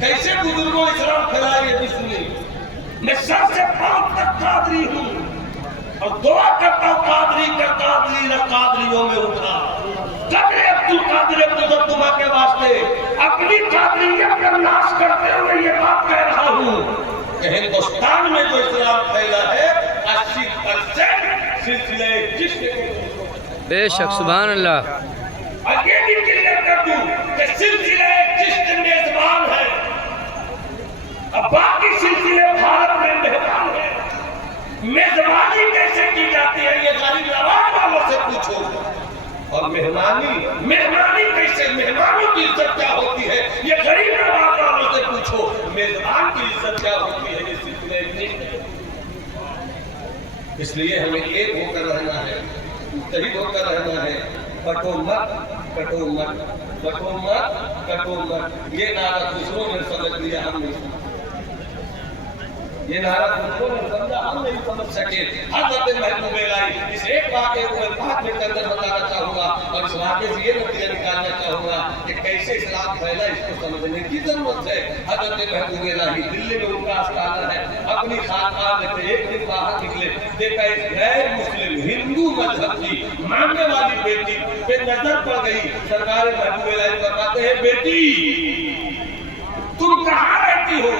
कैसे बुजुर्गों इस्लाम फैलाए ये भी सुनिए। मैं सर से पांव तक कादरी हूँ और दुआ करता हूँ कादरी का कादरी न कादरियों में उठा। कदरे अब्दुल कादिर अब्दुल के वास्ते अपनी कादरियत का नाश करते हुए ये बात कह रहा हूँ कि हिंदुस्तान में जो इस्लाम फैला है 80% सिलसिले चिश्ती। बेशक सुभान अल्लाह। और ये भी क्लियर कर दूं कि सिलसिले चिश्ती मेजबान है, अब बाकी सिलसिले भारत में मेहमान है। मेजबानी कैसे की जाती है ये गरीब नवाज वालों से पूछो। और मेहमानी कैसे, मेहमानों की इज्जत क्या होती है ये गरीब नवाज वालों से पूछो। मेजबान की इज्जत क्या होती है ये सिलसिले। इसलिए हमें एक होकर रहना है, मुत्तहिद होकर रहना है। बटो मत, कटो मत, बटो मत, कटो मत। ये नारा दूसरों ने समझ लिया, हम नहीं। ये नारा दूसरों ने समझा, हम नहीं समझ सके। हज़रत महबूब इलाही इस एक वाक़े को मैं 5 मिनट के अंदर बताना चाहूँगा और इस वाक़े से ये नतीजा निकालना चाहूँगा कि कैसे इस्लाम फैला, इसको समझने की जरूरत है। हज़रत महबूब इलाही दिल्ली में उनका आस्थाना है, अपनी खानकाह में थे। एक दिन बाहर निकले, देखा एक गैर मुस्लिम हिंदू मजहब की मानने वाली बेटी पे नजर पड़ गई। सरकार महबूब इलाही बताते हैं, बेटी तुम कहाँ रहती हो?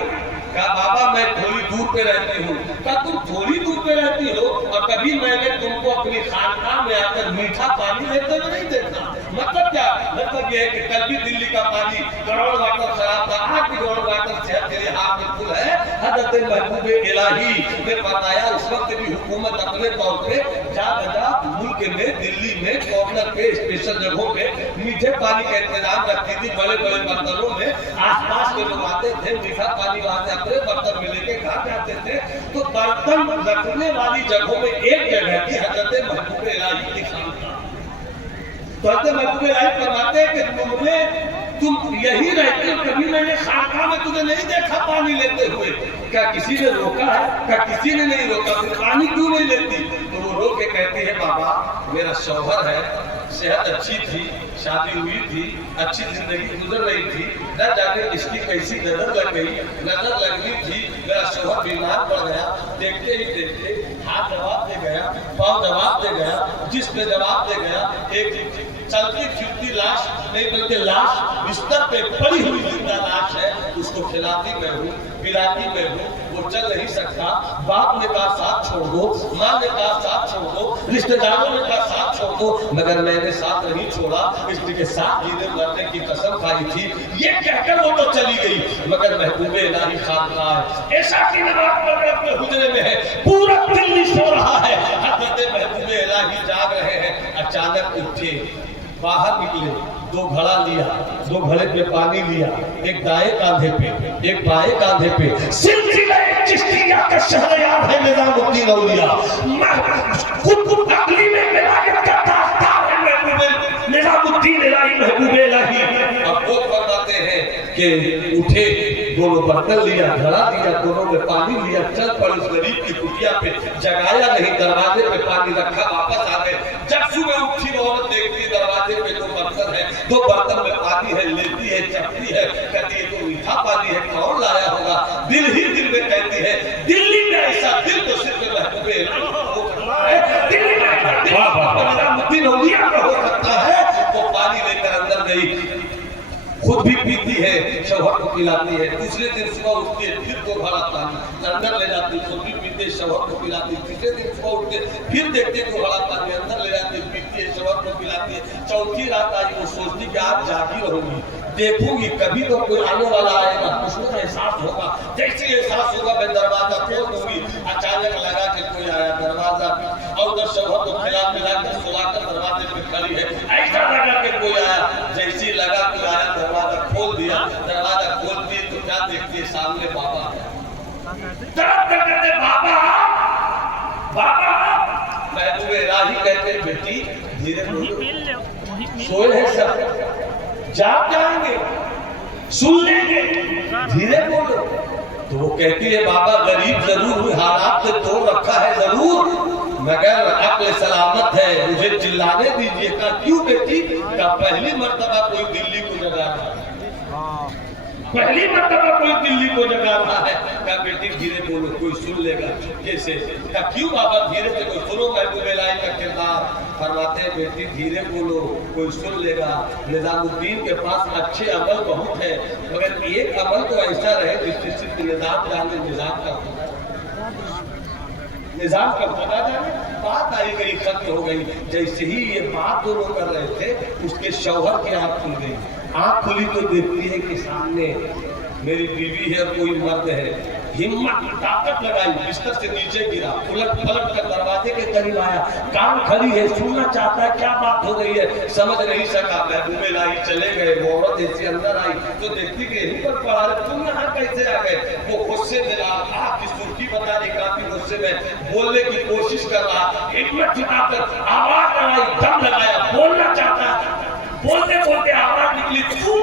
कहा बाबा मैं थोड़ी दूर पे रहती हूँ। कहा तुम थोड़ी दूर पे रहती हो और कभी मैंने तुमको अपनी खानकाह में आकर मीठा पानी लेते हुए नहीं देखा। मतलब क्या? मतलब ये है कि कल भी दिल्ली का पानी गराउंड वाटर खराब था, आज भी गराउंड वाटर सेहत के लिए हाथ में फुल है। हज़रत महबूब इलाही ने बताया उस वक्त भी हुकूमत अपने तौर पे जगह मुल्क में, दिल्ली में कॉर्नर पे, स्पेशल जगहों पे मीठे पानी का इंतजाम रखती थी। बड़े बड़े बर्तनों में आसपास के लोग आते थे, मीठा पानी वहां से अपने बर्तन में लेके घर जाते थे। तो बर्तन रखने वाली जगहों में एक जगह थी हज़रत महबूब इलाही की खानकाह। तो हज़रत महबूब इलाही फरमाते हैं कि तुम यही रहते हो, कभी मैंने खानकाह में तुझे नहीं देखा पानी लेते हुए। क्या किसी ने रोका है? क्या किसी ने नहीं रोका? फिर पानी क्यों नहीं लेती? तो वो रो के कहती है, बाबा मेरा शौहर है, सेहत अच्छी थी, शादी हुई थी, अच्छी जिंदगी गुजर रही थी, न जाने इसकी कैसी नजर लग गई। नजर लगनी थी, मेरा शौहर बीमार पड़ गया। देखते ही देखते हाथ जवाब दे गया, पाँव जवाब दे गया, जिसमें जवाब दे गया। एक चलती फिरती लाश नहीं बल्कि लाश बिस्तर पे पड़ी हुई जिंदा लाश है, उसको खिलाती मैं हूँ, पिलाती मैं हूँ। वो चल नहीं सकता। बाप ने कहा साथ छोड़ दो, माँ ने कहा साथ छोड़ दो, रिश्तेदारों ने कहा साथ छोड़ दो, मगर मैंने साथ नहीं छोड़ा, इसलिए साथ जीने मरने की कसम खाई थी। ये कहकर वो तो चली गई, मगर महबूब इलाही खानकाह ऐसा की अपने हुजरे में है, पूरा दिल्ली सो रहा है। हज़रत महबूब इलाही जाग रहे हैं। अचानक उठे, बाहर निकले, 2 घड़ा लिया, 2 घड़े पे पानी लिया, एक दाएं कांधे पे, एक बाएं कांधे पे। सिलसिला चिश्तिया का शहरयार है निजामुद्दीन औलिया। खुद अगली में विलायत का दास्तान है महबूब निजामुद्दीन इलाही महबूब इलाही। अब वो बताते हैं कि उठे, दोनों बर्तन लिया, घड़ा दिया, दोनों में पानी लिया, चल पड़े उस गरीब की कुटिया पे। जगाया नहीं, दरवाजे पे पानी रखा, वापस आ गए। जब सुबह उठी औरत देखती है दरवाजे पे 2 बर्तन है, 2 बर्तन में पानी है, लेती है, चखती है, कहती है तो मीठा पानी है, कौन लाया होगा? दिल ही दिल में कहती है, दिल्ली में ऐसा दिल तो सिर्फ महबूब है, दिल्ली में निजामुद्दीन औलिया का हो सकता है। वो पानी लेकर अंदर गई, खुद भी पीती है, शौहर को पिलाती है। दूसरे दिन सुबह उठती है, फिर 2 घड़ा पानी अंदर ले जाती, खुद भी पीते, शौहर को पिलाती। तीसरे दिन सुबह उठते, फिर देखते 2 घड़ा पानी अंदर ले जाती, पीती है, शौहर को पिलाती है। चौथी रात आई, वो सोचती कि आज जागी रहूंगी, देखूंगी कभी तो कोई आने वाला आएगा, उसको तो एहसास होगा। जैसे एहसास होगा मैं दरवाजा खोल दूंगी। अचानक लगा कि कोई आया, दरवाजा और उधर शौहर को खिला पिला कर सुलाकर दरवाजे पे खड़ी है। ऐसा लगा कि कोई आया, जैसी लगा कोई आया, दरवाजा खोल दिया। दरवाजा खोलती तो क्या देखती है? सामने बाबा है। बाबा बाबा महबूब इलाही कहते हैं, बेटी धीरे बोलो, सोए हैं सब, जाग जाएंगे, सुन लेंगे, धीरे बोलो। तो वो कहती है, बाबा गरीब जरूर हुई, हालात से तोड़ रखा है जरूर, मगर अक्ल सलामत है, मुझे चिल्लाने दीजिए। का क्यों बेटी? का पहली मर्तबा कोई दिल्ली को जगा रहा है। पहली मर्तबा कोई दिल्ली को जगा रहा है, क्या बेटी धीरे बोलो कोई सुन लेगा। कैसे? क्या क्यों बाबा धीरे से कोई सुनो। महबूब इलाही का किरदार फरमाते हैं बेटी धीरे बोलो कोई सुन लेगा। निजामुद्दीन के पास अच्छे अमल बहुत है, मगर एक अमल तो ऐसा रहे जिससे सिर्फ निजाम जाने निजाम का निजाम का पता जाने। बात आई गई खत्म हो गई। जैसे ही ये बात दोनों कर रहे थे उसके शौहर की आंख खुल गई। आंख खुली तो देखती है कि सामने मेरी बीवी है, कोई मर्द है। हिम्मत ताकत लगाई, बिस्तर से नीचे गिरा, उलट पलट कर दरवाजे के करीब आया। कान खड़ी है, सुनना चाहता है क्या बात हो रही है, समझ नहीं सका। महबूब इलाही चले गए। वो औरत ऐसे अंदर आई तो देखती कि यहीं पर पड़ा है, तुम यहाँ कैसे आ गए। वो गुस्से में आग की सुर्खी बता रही, काफी गुस्से में बोलने की कोशिश कर रहा। हिम्मत जुटाकर आवाज लगाई, दम लगाया, बोलना चाहता। बोलते बोलते आवाज निकली तू।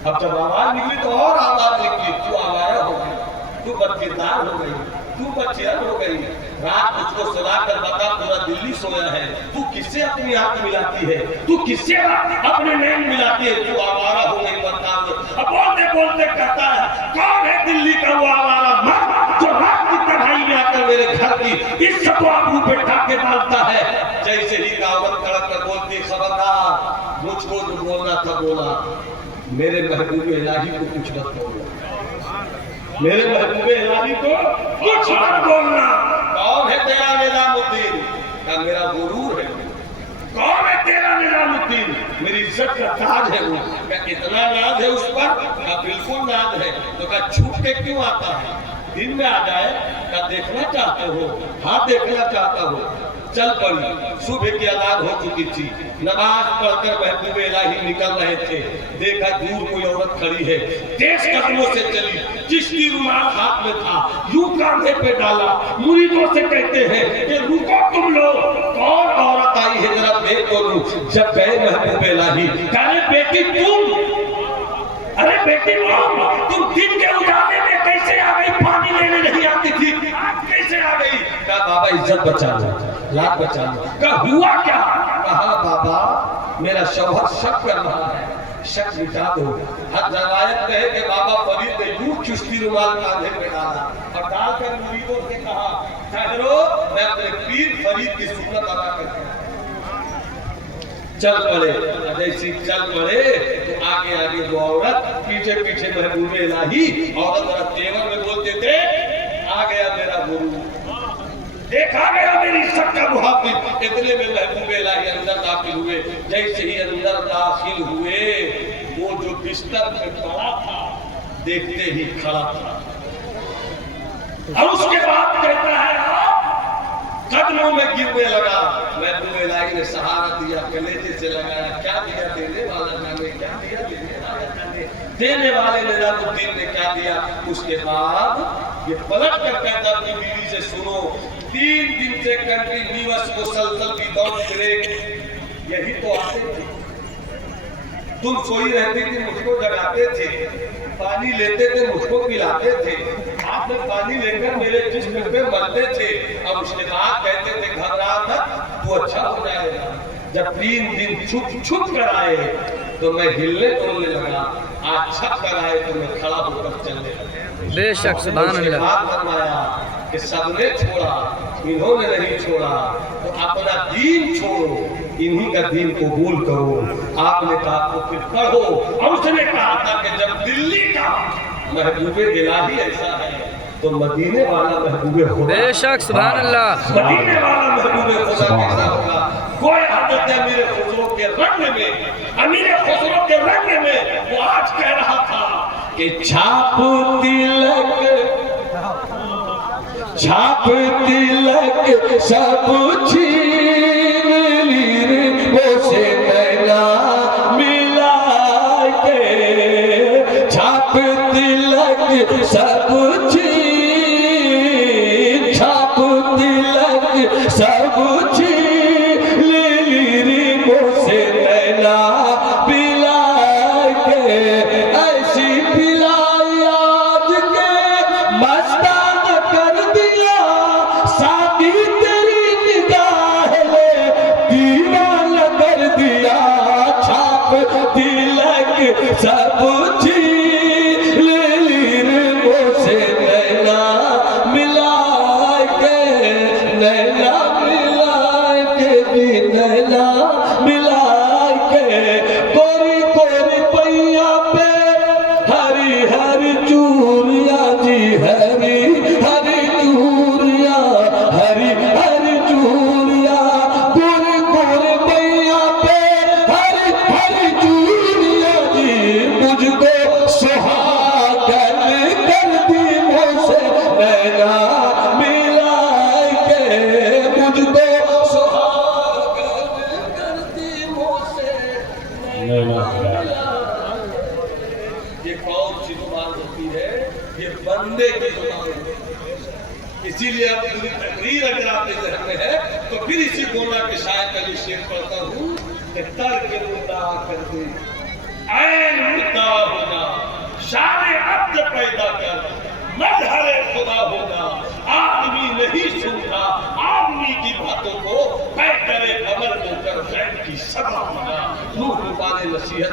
अब जब आवाज निकली तो और आवाज निकली, तू आवारा हो गई, तू बदकिरदार हो गई, तू बदचेहन हो गई। रात उसको सुना कर बता पूरा दिल्ली सोया है, तू किससे अपनी आंख मिलाती है, तू किससे अपने नैन मिलाती है, तू आवारा हो गई। बदनाम अब बोलते बोलते कहता है कौन है दिल्ली का वो आवारा मर्द जो रात की तन्हाई में आकर मेरे घर की इज्जत को आबरू पे ठाके डालता है। जैसे ही गावत कड़क कर बोलती खबरदार, मुझको जो बोलना था बोला, मेरे महबूब इलाही को कुछ मत बोलना, मेरे महबूब इलाही को कुछ मत बोलना। कौन है तेरा निजामुद्दीन? का मेरा गुरूर है। कौन है तेरा निजामुद्दीन? मेरी इज्जत का ताज है वो। क्या इतना नाज है उस पर? का बिल्कुल नाज है। तो क्या छूट के क्यों आता है? दिन में आ जाए क्या देखना चाहते हो? हाँ देखना चाहता हो। चल पड़ी। सुबह की अजान हो चुकी थी। नमाज पढ़कर महबूब इलाही निकल रहे थे। देखा दूर कोई औरत खड़ी है, तेज कदमों से चली, चिश्ती रुमाल हाथ में था, यूं कांधे पे डाला, मुरीदों से कहते हैं कि रुको तुम लोग, कौन औरत आई है जरा देख तो लूं। जब गए महबूब इलाही, कहे बेटी तुम, अरे बेटी तुम दिन के उजाले में कैसे आ गई? पानी लेने नहीं आती थी, कैसे आ गई? कहा बाबा इज्जत बचा लो, लाख बचा लो। कहा हुआ क्या? कहा बाबा मेरा शौहर शक कर रहा है, शक मिटा दो। हर रवायत कहे कि बाबा फरीद ने यूं चुश्ती रुमाल कांधे में डाला और डालकर मुरीदों से कहा ठहरो, मैं अपने पीर फरीद की सुन्नत अदा करता हूं। चल पड़े। जैसी चल पड़े तो आगे आगे वो औरत, पीछे पीछे महबूब इलाही। औरत जरा तेवर में बोलते थे आ गया मेरा गुरु, देखा गया मेरी शक का मुहाफिज। इतने में महबूब इलाही अंदर दाखिल हुए। जैसे ही अंदर दाखिल हुए वो जो बिस्तर में पड़ा था देखते ही खड़ा था। और उसके बाद कहता है कदमों में गिरने लगा। महबूब इलाही ने सहारा दिया, कलेजे से लगाया। क्या दिया देने वाला जाने, क्या दिया देने वाला जाने। देने वाले निजामुद्दीन ने क्या दिया। उसके बाद ये पलट कर कहता अपनी बीवी से सुनो, 3 दिन से कंटिन्यूअस मुसलसल विदाउट ब्रेक यही तो आते थे। तुम सोई रहती थी, मुझको जगाते थे, पानी लेते थे, मुझको पिलाते थे, आपने पानी लेकर मेरे जिस्म पे मलते थे। अब उसके बाद कहते थे घबरा मत, तू अच्छा हो जाएगा। जब 3 दिन छुप छुप कर आए तो मैं हिलने डुलने लगा, आज छप कर आए तो मैं खड़ा होकर चलने लगा। बेशक सुभान अल्लाह। फरमाया कि सबने छोड़ा, इन्होंने नहीं छोड़ा, तो अपना दीन छोड़ो, इन्हीं का दीन कबूल करो। आपने कहा तो फिर पढ़ो। और उसने कहा था कि जब दिल्ली का महबूब इलाही ऐसा है तो मदीने वाला महबूब खुदा, बेशक सुभान अल्लाह, मदीने वाला महबूब खुदा कैसा होगा। कोई हजरत अमीर खुसरो के रंग में, अमीर खुसरो के रंग में वो आज कह रहा था कि छाप तिलक सब छीन ली वो से नैना मिला के। छाप तिलक सब छीन, छाप तिलक सब छीन ली वो से नैना मिला के। ऐसी पिलाई आज के मस्ताना कर दिया, सादी तेरी निगाह ने दीवाना कर दिया। छाप तिलक सब हरी चूरिया जी, हरी हरी चूरिया, हरी हरी चूरिया, गोरे गोरे मैया पे हरी हरी चूरिया जी, मुझको सुहागन कर दी मुझसे नैना मिला के, मुझको सुहागन कर दी मुझसे नैना मिला। ये कौन सी जुबान होती है? ये बंदे की जुबान होती है। इसीलिए अब पूरी तकरीर अगर आपके जहन में है तो फिर इसी गोला के शायर का ये शेर पढ़ता हूँ कि तर्क मुद्दा कर दे, ऐन मुद्दा होना, शान अब्द पैदा कर, मजहर खुदा होना, आदमी नहीं सुनता आदमी की बातों को, तय करे अमल होकर खैर की सदा होना। रूह रुबाने नसीहत